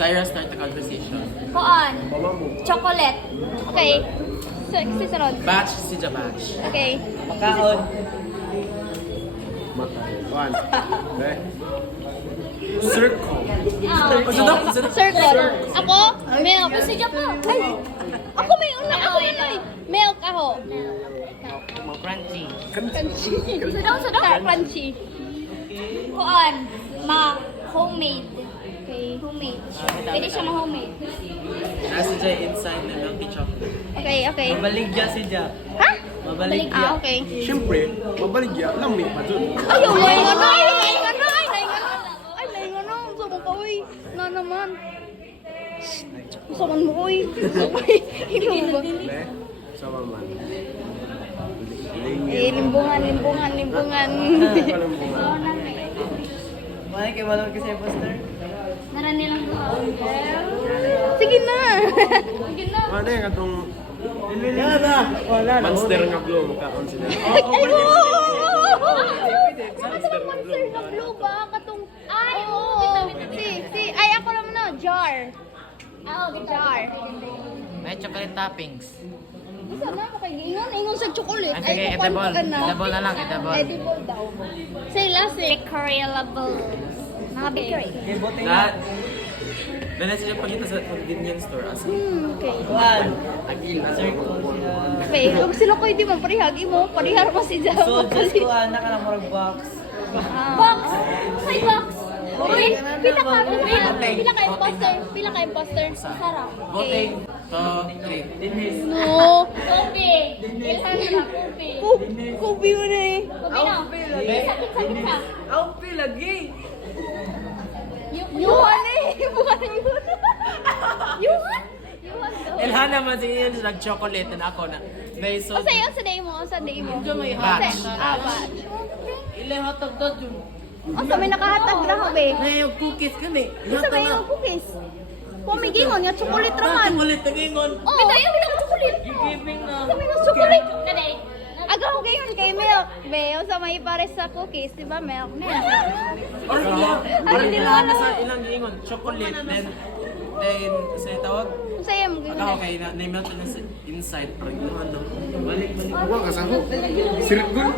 Syra, start the conversation. Kuan. Chocolate. Okay. Sisunod. Batch, si Ja Batch. Okay. Makaon. One. Okay. Circle. Circle. Ako, milk. Si Japo. Ay, ako may una. Ako may una. Milk ako. Crunchy. Crunchy. Sudaw. Crunchy. Kuan. Homemade. Okay. Homemade. Pwede siya ma-homemade. Nasa dyan inside na milky chocolate. Okay. Mabaligya si Ja. Ha? Mabaligya. Okay. Siyempre, mabaligya, lami pa dun. Ayaw, may ano. Sama ka, uy. Na naman. Saman mo, uy. Ino ba? Okay? Sama man. Limbungan. Mali kay malawag kasi poster. Naran nilang Sige na. Ano yung katong Wala na. monster nga glow makaon sila. Ay, mo! Monster nga glow. Na blue ba? Katong... Ay, oo. Si. Ay, ako naman na. Jar. Jar. May chocolate toppings. Isa na ako kay Ingon sa chocolate. Ah, sige, edible. Edible na lang, edible. Edible daw. Say last week. Bakeryable. Mga bakery. Kay bote That, na sila pangita sa convenience store. As Okay. Kuan. Agil na Circle siya. Okay, kung sila ko hindi mo parihagi mo, parihar mo si Jam. So just kuan na ka lang murag box. Box! Say box! Okay, pila ka imposter? Sarap. voting to 3. No. Kobe. Ilhan na Kobe. Kobe mo na eh. Kobe na. Sakit ka. Aupi lagi. Yuhan eh. Bukan Yuhan. Yuhan? Yuhan daw. Ilhan naman sa inyo nag-chocolate na ako na. May so... O sa'yo, sa day mo. Batch. Batch. Ile hotdog dot yun. O sa may nakahatag na be. May yung cookies kani. Sa may yung cookies. Pumigingon nga, chocolate raman. Chocolate tagingon. Oh, bitayo ka chocolate. Giving na. Sa may ng chocolate. Agaw gayon kay milk. Be, sa may pares sa cookies, di ba milk? Or Ano nila ilan sa ilang giingon, chocolate, then sa tawag, Sa'yo mo ako gayon. kay na-melt na sa inside, parang ano, balik. Huwag ka sa hook. Sirgul.